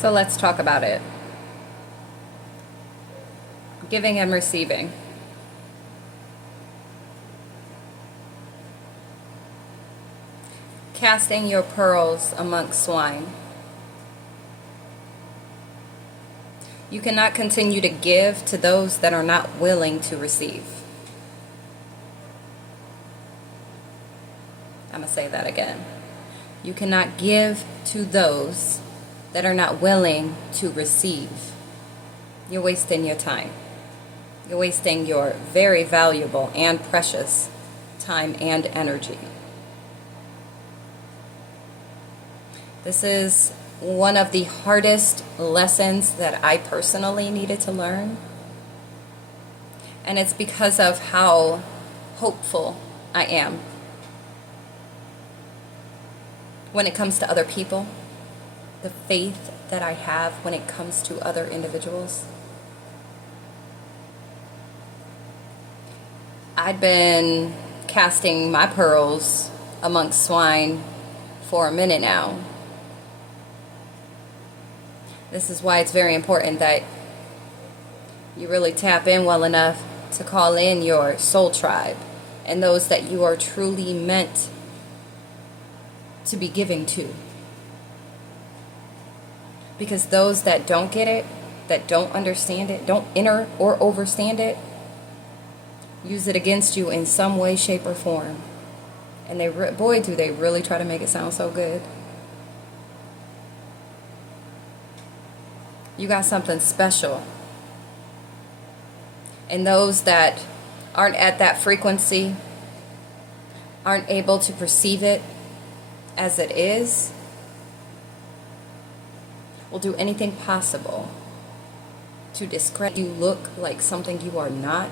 So let's talk about it. Giving and receiving. Casting your pearls amongst swine. You cannot continue to give to those that are not willing to receive. I'm going to say that again. You cannot give to those that are not willing to receive. You're wasting your time. You're wasting your very valuable and precious time and energy. This is one of the hardest lessons that I personally needed to learn. And it's because of how hopeful I am when it comes to other people, the faith that I have when it comes to other individuals. I'd been casting my pearls amongst swine for a minute now. This is why it's very important that you really tap in well enough to call in your soul tribe and those that you are truly meant to be giving to. Because those that don't get it, that don't understand it, don't enter or overstand it, use it against you in some way, shape, or form. And boy, do they really try to make it sound so good. You got something special. And those that aren't at that frequency, aren't able to perceive it as it is, will do anything possible to discredit you, look like something you are not.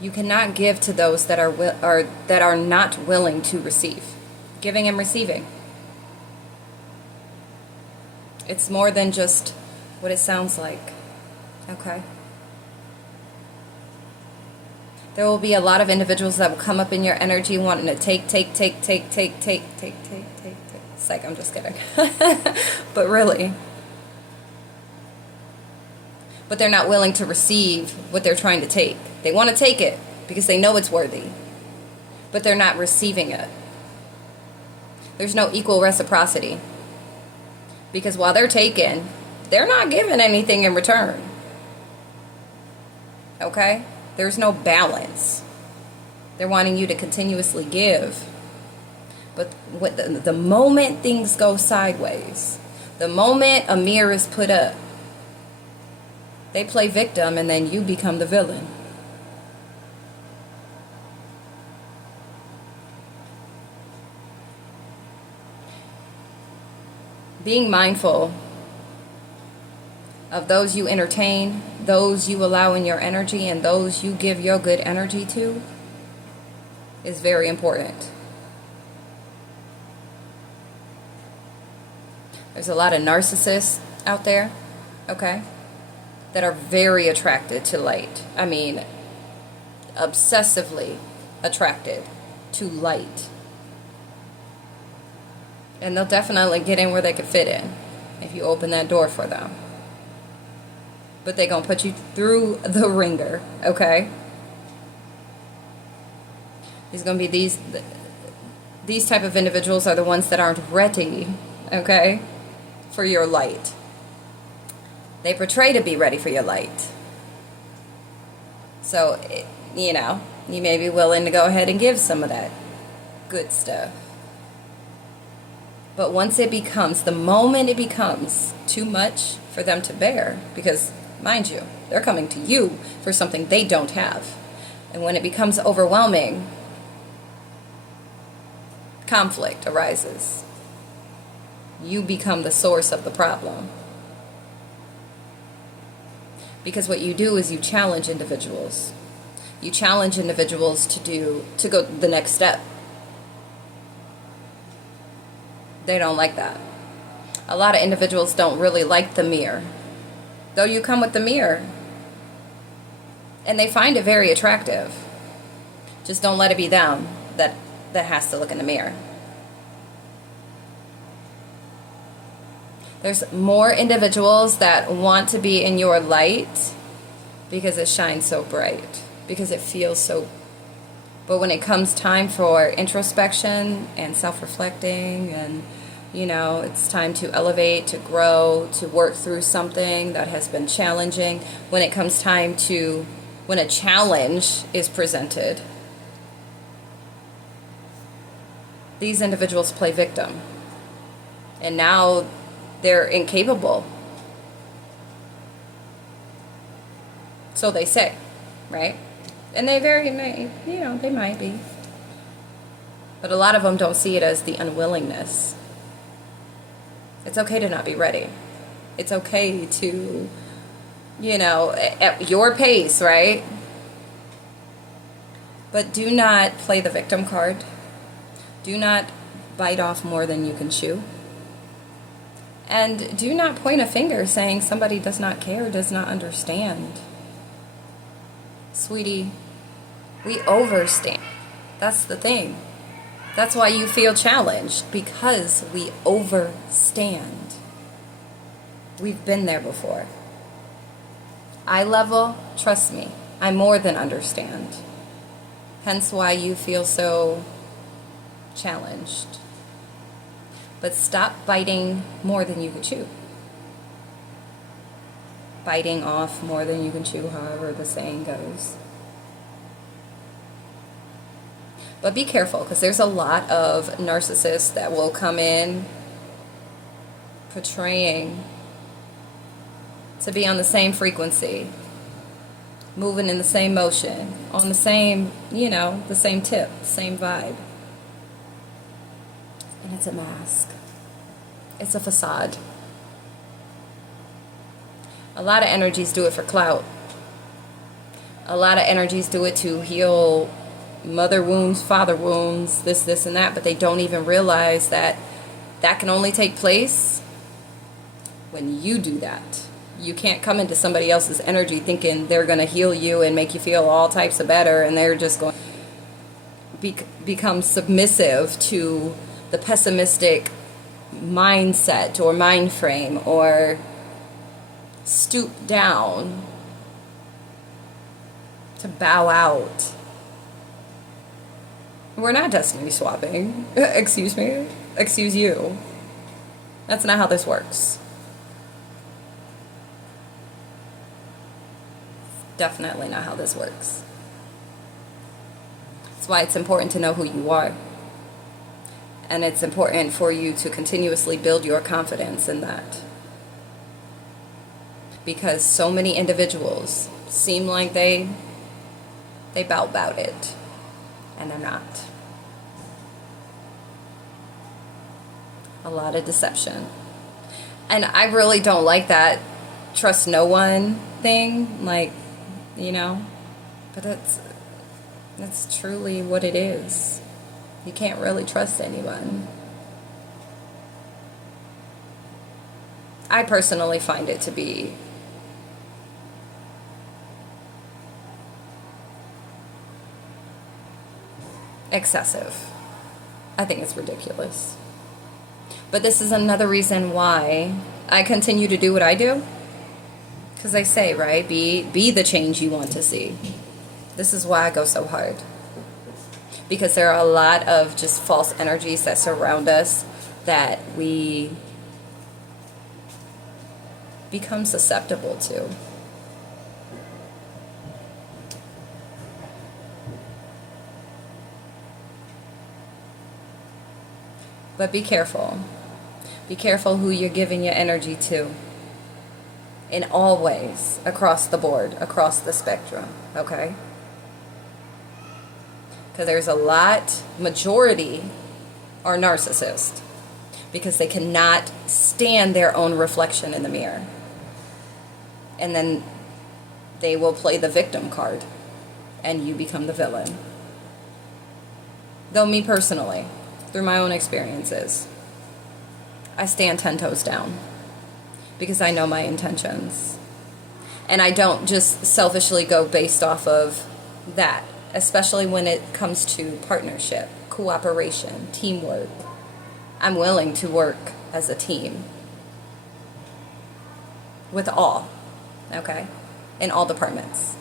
You cannot give to those that are not willing to receive. Giving and receiving. It's more than just what it sounds like. Okay? There will be a lot of individuals that will come up in your energy wanting to take. It's like, I'm just kidding. But really. But they're not willing to receive what they're trying to take. They want to take it because they know it's worthy. But they're not receiving it. There's no equal reciprocity. Because while they're taking, they're not giving anything in return. Okay? There's no balance. They're wanting you to continuously give. But the moment things go sideways, the moment a mirror is put up, they play victim and then you become the villain. Being mindful of those you entertain, those you allow in your energy, and those you give your good energy to is very important. There's a lot of narcissists out there, okay, that are very attracted to light. I mean, obsessively attracted to light. And they'll definitely get in where they can fit in if you open that door for them. But they're going to put you through the ringer, okay? There's going to be these type of individuals are the ones that aren't ready, okay, for your light. They portray to be ready for your light. So, you know, you may be willing to go ahead and give some of that good stuff. But once it becomes, the moment it becomes too much for them to bear, because, mind you, they're coming to you for something they don't have. And when it becomes overwhelming, conflict arises. You become the source of the problem. Because what you do is you challenge individuals. You challenge individuals to go the next step. They don't like that. A lot of individuals don't really like the mirror. Though you come with the mirror. And they find it very attractive. Just don't let it be them that has to look in the mirror. There's more individuals that want to be in your light because it shines so bright, because it feels so. But when it comes time for introspection and self-reflecting, and it's time to elevate, to grow, to work through something that has been challenging, when it comes time to, when a challenge is presented, these individuals play victim. And now they're incapable. So they say, right? And they they might be. But a lot of them don't see it as the unwillingness. It's okay to not be ready. It's okay to, at your pace, right? But do not play the victim card. Do not bite off more than you can chew. And do not point a finger saying somebody does not care, does not understand. Sweetie, we overstand. That's the thing. That's why you feel challenged, because we overstand. We've been there before. Eye level, trust me, I more than understand. Hence why you feel so challenged. But stop biting more than you can chew. Biting off more than you can chew, however the saying goes. But be careful, because there's a lot of narcissists that will come in portraying to be on the same frequency, moving in the same motion, on the same, the same tip, same vibe. And it's a mask. It's a facade. A lot of energies do it for clout. A lot of energies do it to heal mother wounds, father wounds, this, and that, but they don't even realize that that can only take place when you do that. You can't come into somebody else's energy thinking they're going to heal you and make you feel all types of better, and they're just going to become submissive to the pessimistic mindset or mind frame, or stoop down to bow out. We're not destiny swapping. Excuse me. Excuse you. That's not how this works. Definitely not how this works. That's why it's important to know who you are. And it's important for you to continuously build your confidence in that. Because so many individuals seem like they bout it. And they're not. A lot of deception. And I really don't like that trust no one thing. But that's truly what it is. You can't really trust anyone. I personally find it to be excessive. I think it's ridiculous. But this is another reason why I continue to do what I do. Because they say, right, be the change you want to see. This is why I go so hard. Because there are a lot of just false energies that surround us that we become susceptible to. But be careful. Be careful who you're giving your energy to. In all ways, across the board, across the spectrum, okay? Because there's a lot, majority are narcissists. Because they cannot stand their own reflection in the mirror. And then they will play the victim card. And you become the villain. Though me personally, through my own experiences, I stand 10 toes down. Because I know my intentions. And I don't just selfishly go based off of that. Especially when it comes to partnership, cooperation, teamwork. I'm willing to work as a team. with all, okay, in all departments.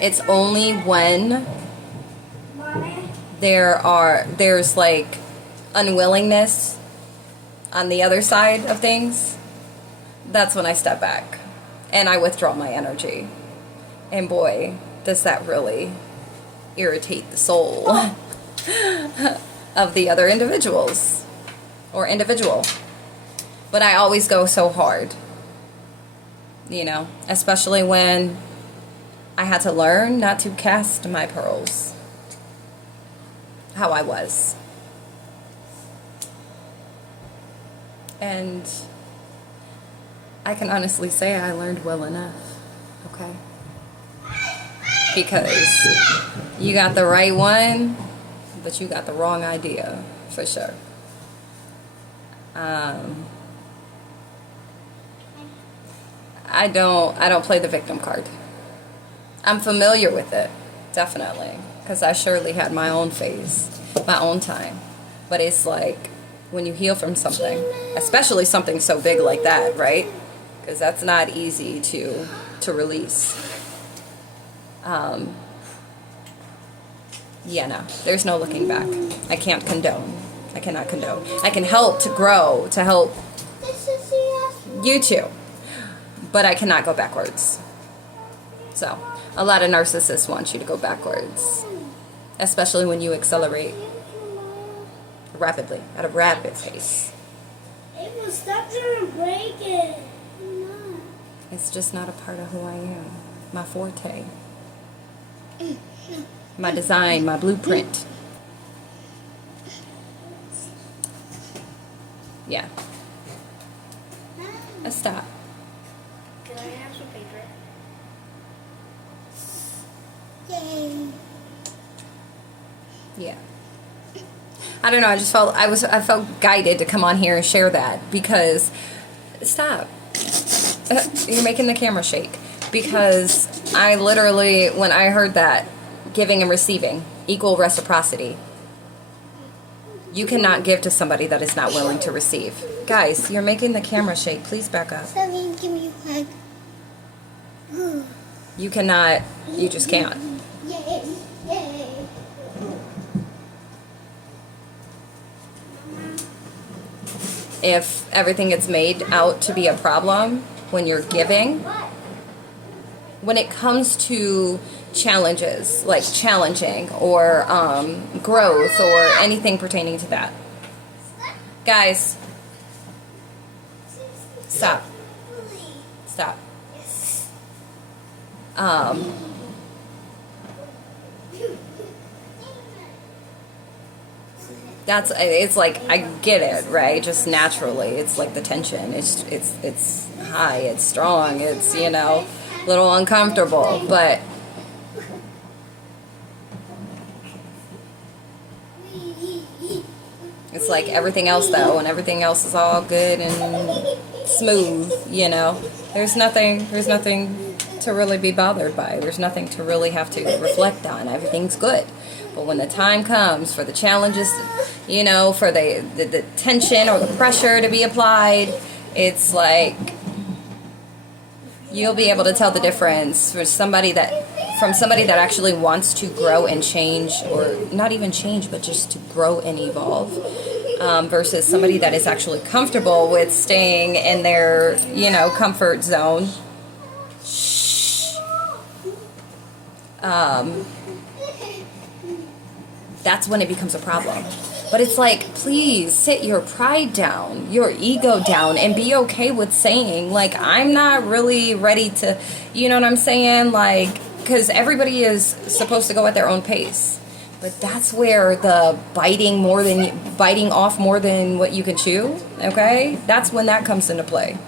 It's only when there's like unwillingness on the other side of things, that's when I step back and I withdraw my energy. And boy, does that really irritate the soul of the other individuals or individual. But I always go so hard, you know, especially when I had to learn not to cast my pearls how I was. And I can honestly say I learned well enough, okay? Because you got the right one, but you got the wrong idea, for sure. I don't play the victim card. I'm familiar with it, definitely, because I surely had my own phase, my own time. But it's like when you heal from something, especially something so big like that, right? Because that's not easy to release. Yeah, no, there's no looking back. I can't condone. I cannot condone. I can help to grow, to help you too, but I cannot go backwards. So, a lot of narcissists want you to go backwards, especially when you accelerate rapidly, at a rapid pace. It will stop trying to break it. It's just not a part of who I am. My forte. My design, my blueprint. Yeah. Let's stop. Can I have some paper? Yay. Yeah. I don't know, I felt guided to come on here and share that because stop. You're making the camera shake. Because I literally, when I heard that, giving and receiving, equal reciprocity. You cannot give to somebody that is not willing to receive. Guys, you're making the camera shake. Please back up. Something, give me a hug. You cannot, you just can't. Yay, yay. If everything gets made out to be a problem when you're giving, when it comes to challenges, like challenging or growth or anything pertaining to that. Guys, stop. Stop. It's like, I get it, right? Just naturally, it's like the tension. It's high, it's strong, it's, you know, a little uncomfortable, but it's like everything else though, and everything else is all good and smooth, you know. There's nothing to really be bothered by. There's nothing to really have to reflect on. Everything's good. But when the time comes for the challenges, you know, for the tension or the pressure to be applied, it's like you'll be able to tell the difference from somebody that actually wants to grow and change, or not even change, but just to grow and evolve, versus somebody that is actually comfortable with staying in their, you know, comfort zone. That's when it becomes a problem. But it's like, please sit your pride down, your ego down, and be okay with saying, like, I'm not really ready to, you know what I'm saying? Like, because everybody is supposed to go at their own pace. But that's where the biting off more than what you can chew, okay? That's when that comes into play.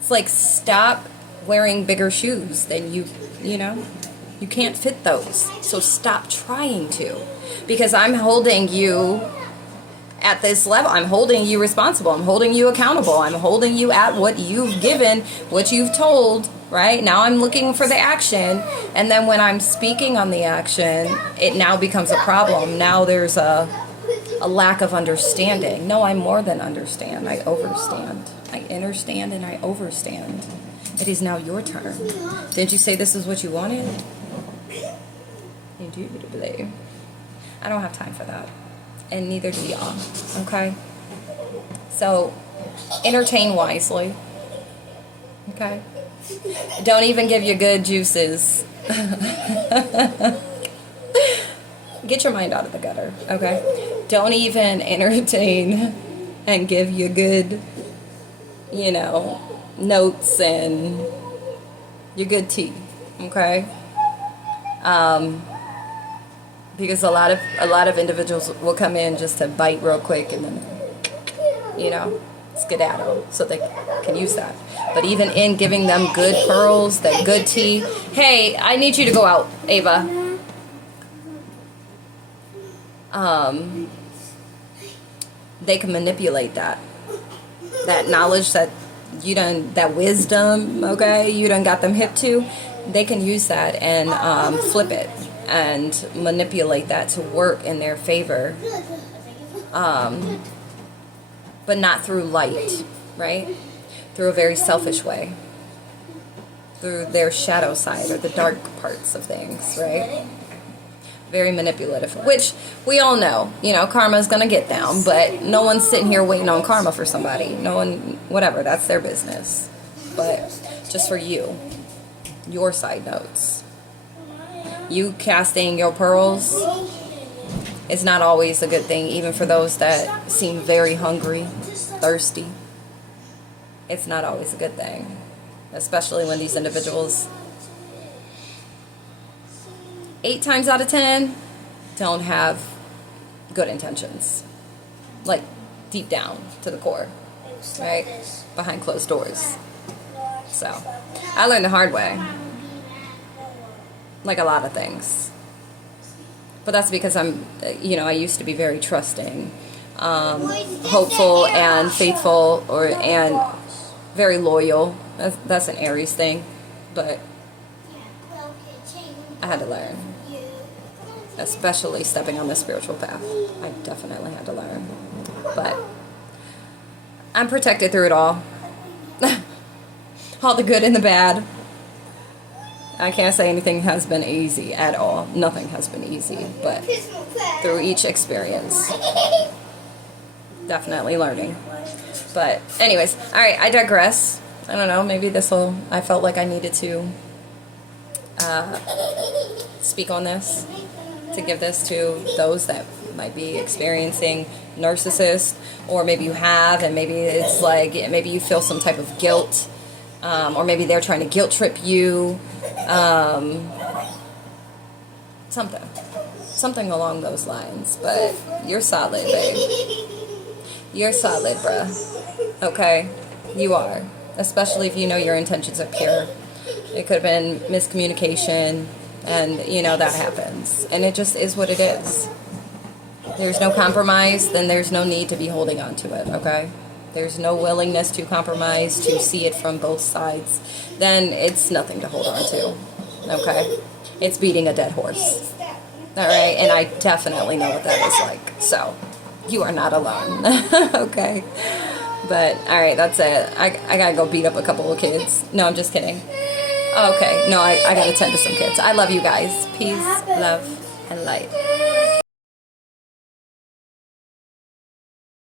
It's like, stop wearing bigger shoes than you know? You can't fit those. So stop trying to. Because I'm holding you at this level. I'm holding you responsible. I'm holding you accountable. I'm holding you at what you've given, what you've told, right? Now I'm looking for the action. And then when I'm speaking on the action, it now becomes a problem. Now there's a a lack of understanding. No, I more than understand. I overstand. I understand and I overstand. It is now your turn. Didn't you say this is what you wanted? Indubitably. I don't have time for that. And neither do y'all. Okay? So, entertain wisely. Okay? Don't even give your good juices. Get your mind out of the gutter. Okay? Don't even entertain and give your good, notes and your good tea. Okay? Because a lot of individuals will come in just to bite real quick and then, skedaddle, so they can use that. But even in giving them good pearls, that good tea, hey, I need you to go out, Ava. They can manipulate that knowledge that that wisdom, okay, you done got them hip to. They can use that and flip it and manipulate that to work in their favor, but not through light, right? Through a very selfish way, through their shadow side or the dark parts of things, right? Very manipulative, which we all know, karma is going to get down, but no one's sitting here waiting on karma for somebody. No one, whatever, that's their business. But just for you, your side notes. You casting your pearls is not always a good thing, even for those that seem very hungry, thirsty. It's not always a good thing, especially when these individuals 8 times out of 10 don't have good intentions, like deep down to the core, right? Behind closed doors. So I learned the hard way, like a lot of things, but that's because I'm, I used to be very trusting, hopeful and faithful, and very loyal. That's an Aries thing, but I had to learn. Especially stepping on the spiritual path. I definitely had to learn. But I'm protected through it all. All the good and the bad. I can't say anything has been easy at all. Nothing has been easy. But through each experience, definitely learning. But anyways, alright, I digress. I don't know, maybe I felt like I needed to speak on this, to give this to those that might be experiencing narcissists, or maybe you have, and maybe it's like, maybe you feel some type of guilt, or maybe they're trying to guilt trip you, something along those lines. But you're solid, babe. You're solid, bruh. Okay? You are. Especially if you know your intentions are pure. It could have been miscommunication, and that happens, and it just is what it is. There's no compromise, then there's no need to be holding on to it. Okay, there's no willingness to compromise, to see it from both sides, then it's nothing to hold on to. Okay, it's beating a dead horse. All right, and I definitely know what that is like, so you are not alone. Okay, but all right, that's it. I gotta go beat up a couple of kids. No, I'm just kidding. Okay, no, I gotta tend to some kids. I love you guys. Peace, love, and light.